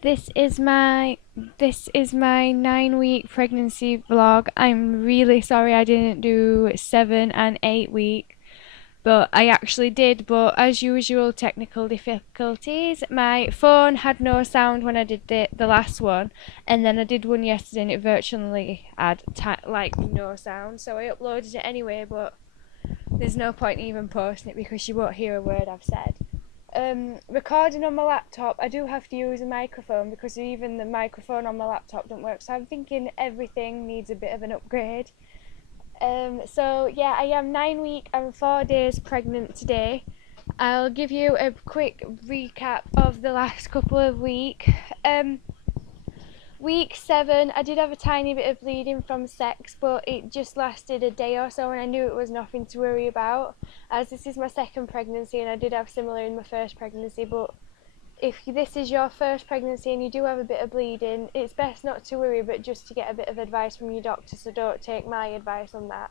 This is my 9-week pregnancy vlog. I'm really sorry I didn't do 7 and 8 week, but I actually did. But as usual, technical difficulties. My phone had no sound when I did the last one, and then I did one yesterday and it virtually had like no sound. So I uploaded it anyway, but there's no point even posting it because you won't hear a word I've said. Recording on my laptop, I do have to use a microphone because even the microphone on my laptop don't work, so I'm thinking everything needs a bit of an upgrade. So yeah, I am 9 weeks and 4 days pregnant today. I'll give you a quick recap of the last couple of weeks. Week 7, I did have a tiny bit of bleeding from sex, but it just lasted a day or so and I knew it was nothing to worry about, as this is my second pregnancy and I did have similar in my first pregnancy. But if this is your first pregnancy and you do have a bit of bleeding, it's best not to worry, but just to get a bit of advice from your doctor, so don't take my advice on that.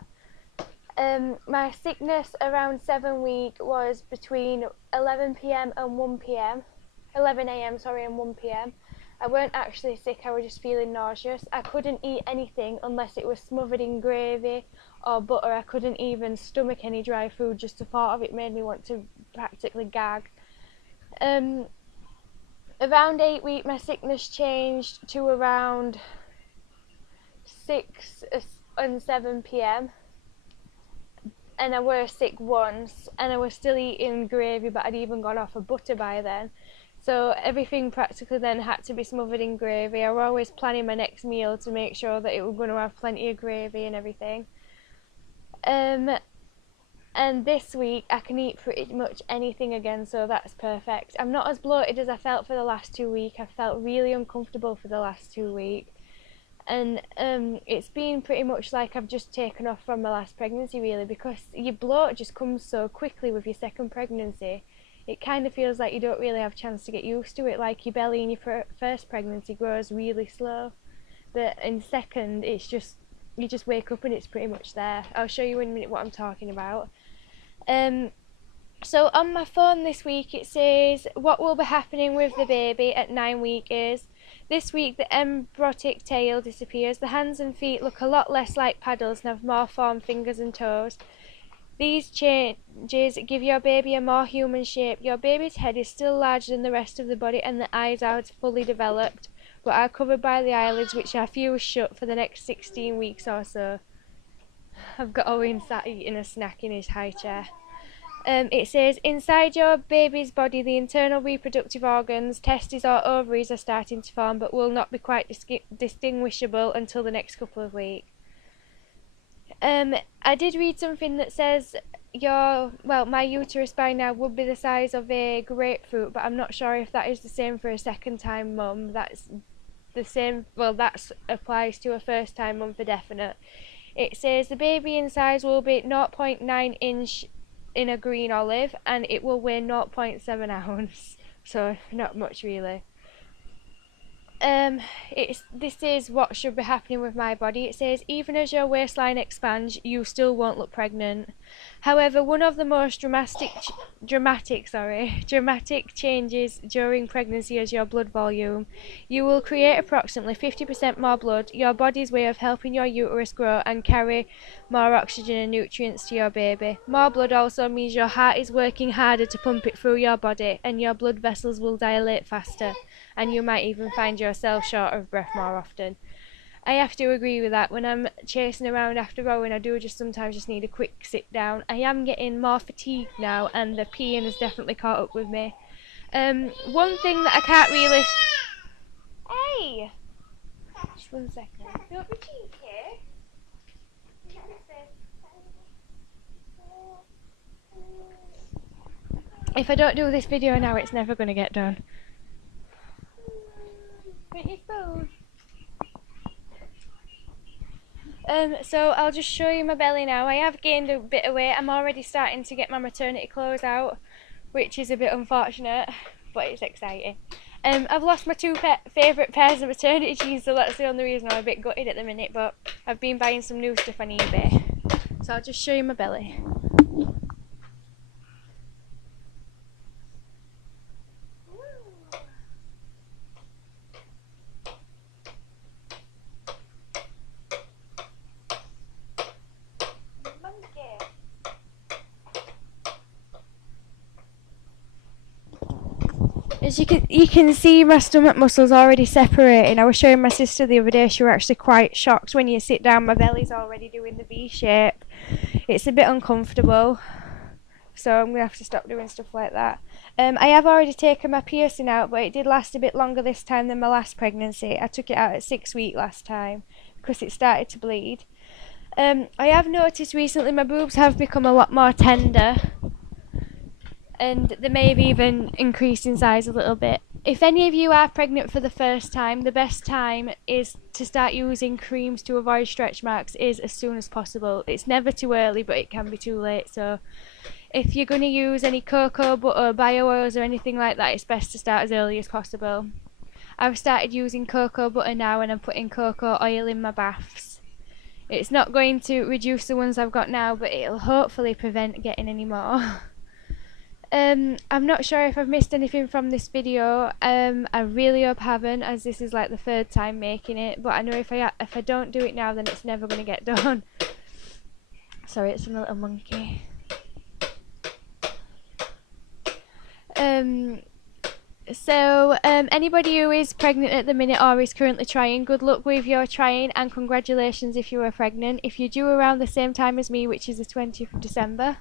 My sickness around 7 weeks was between 11 p.m. and 1 p.m. 11 a.m. sorry, and 1 p.m. I weren't actually sick, I was just feeling nauseous. I couldn't eat anything unless it was smothered in gravy or butter. I couldn't even stomach any dry food, just the thought of it made me want to practically gag. Around 8 weeks my sickness changed to around 6 and 7 p.m. and I were sick once and I was still eating gravy, but I'd even gone off of butter by then. So everything practically then had to be smothered in gravy. I was always planning my next meal to make sure that it was going to have plenty of gravy and everything. And this week I can eat pretty much anything again, so that's perfect. I'm not as bloated as I felt for the last 2 weeks. I felt really uncomfortable for the last 2 weeks. And it's been pretty much like I've just taken off from my last pregnancy, really, because your bloat just comes so quickly with your second pregnancy. It kind of feels like you don't really have a chance to get used to it, like your belly in your first pregnancy grows really slow, but in second it's just, you just wake up and it's pretty much there. I'll show you in a minute what I'm talking about. So on my phone this week it says what will be happening with the baby at 9 weeks is, this week the embryonic tail disappears, the hands and feet look a lot less like paddles and have more formed fingers and toes. These changes give your baby a more human shape. Your baby's head is still larger than the rest of the body and the eyes aren't fully developed, but are covered by the eyelids, which are fused shut for the next 16 weeks or so. I've got Owen sat eating a snack in his high chair. It says, inside your baby's body, the internal reproductive organs, testes or ovaries, are starting to form, but will not be quite distinguishable until the next couple of weeks. I did read something that says my uterus by now would be the size of a grapefruit, but I'm not sure if that is the same for a second time mum. That's the same, that applies to a first time mum for definite. It says the baby in size will be 0.9 inch in a green olive and it will weigh 0.7 ounce, so not much really. This is what should be happening with my body. It says, even as your waistline expands, you still won't look pregnant. However, one of the most dramatic changes during pregnancy is your blood volume. You will create approximately 50% more blood, your body's way of helping your uterus grow and carry more oxygen and nutrients to your baby. More blood also means your heart is working harder to pump it through your body, and your blood vessels will dilate faster, and you might even find yourself short of breath more often. I have to agree with that. When I'm chasing around after rowing, I do just sometimes need a quick sit down. I am getting more fatigued now, and the peeing has definitely caught up with me. One thing that I can't really... Hey! Just 1 second. Don't be cheeky. If I don't do this video now, it's never going to get done. So I'll just show you my belly now. I have gained a bit of weight. I'm already starting to get my maternity clothes out, which is a bit unfortunate, but it's exciting. I've lost my two favourite pairs of maternity jeans, so that's the only reason I'm a bit gutted at the minute, but I've been buying some new stuff on eBay. So I'll just show you my belly. As you can see my stomach muscles already separating. I was showing my sister the other day, she was actually quite shocked. When you sit down, my belly's already doing the V shape. It's a bit uncomfortable, so I'm going to have to stop doing stuff like that. I have already taken my piercing out, but it did last a bit longer this time than my last pregnancy. I took it out at 6 weeks last time because it started to bleed. I have noticed recently my boobs have become a lot more tender, and they may have even increased in size a little bit. If any of you are pregnant for the first time, the best time is to start using creams to avoid stretch marks is as soon as possible. It's never too early, but it can be too late. So if you're going to use any cocoa butter, bio oils or anything like that, it's best to start as early as possible. I've started using cocoa butter now, and I'm putting cocoa oil in my baths. It's not going to reduce the ones I've got now, but it'll hopefully prevent getting any more. I'm not sure if I've missed anything from this video. I really hope I haven't, as this is like the third time making it, but I know if I don't do it now, then it's never going to get done. Sorry, it's a little monkey. Anybody who is pregnant at the minute or is currently trying, good luck with your trying, and congratulations if you are pregnant. If you're due around the same time as me, which is the 20th of December,